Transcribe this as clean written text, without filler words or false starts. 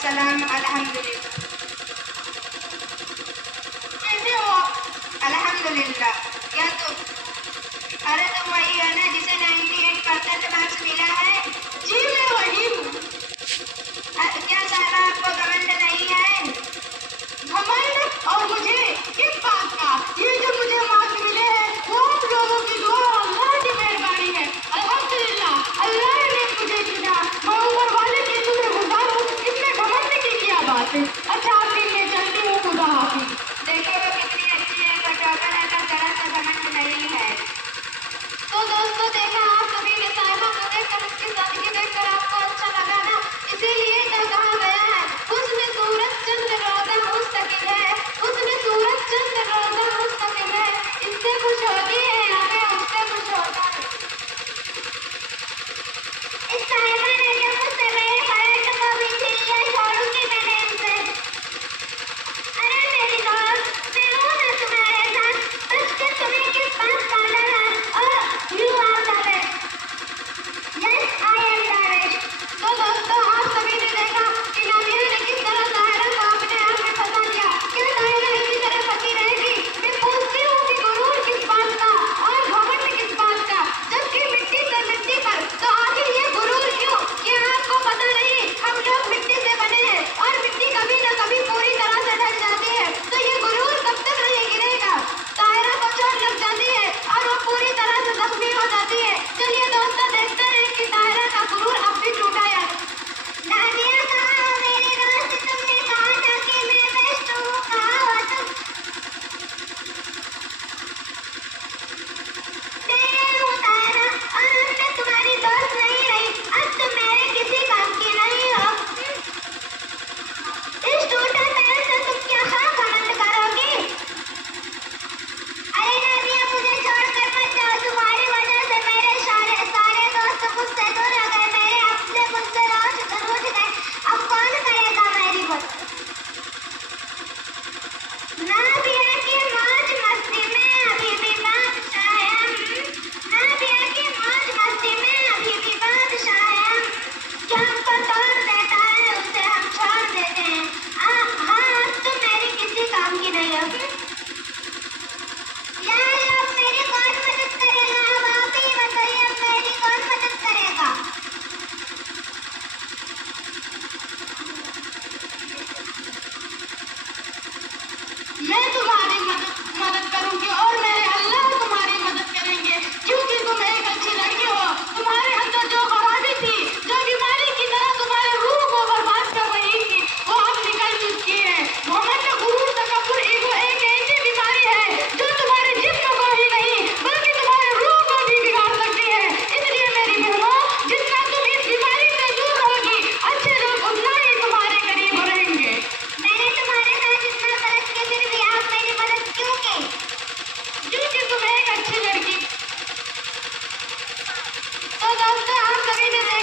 सलाम अल्हम्दुलिल्लाह। कैसे हो? अल्हम्दुलिल्लाह। क्या तुम? अरे तुम वही है ना जिसे 98% मार्क्स मिला है? जी मैं वही हूँ। क्या साला आपको घमंड नहीं है? घमंड और मुझे किस बात का? ये जो मुझे मार्क्स मिले हैं वो आप लोगों की दुआ और अल्लाह की मेहरबानी है। अल्हम्दुलिल्लाह अल्लाह ने मुझे चुना। मैं ऊपर वाले के शुक्रगुजार हूँ। इसमें घमंड की क्या बात है? वही तो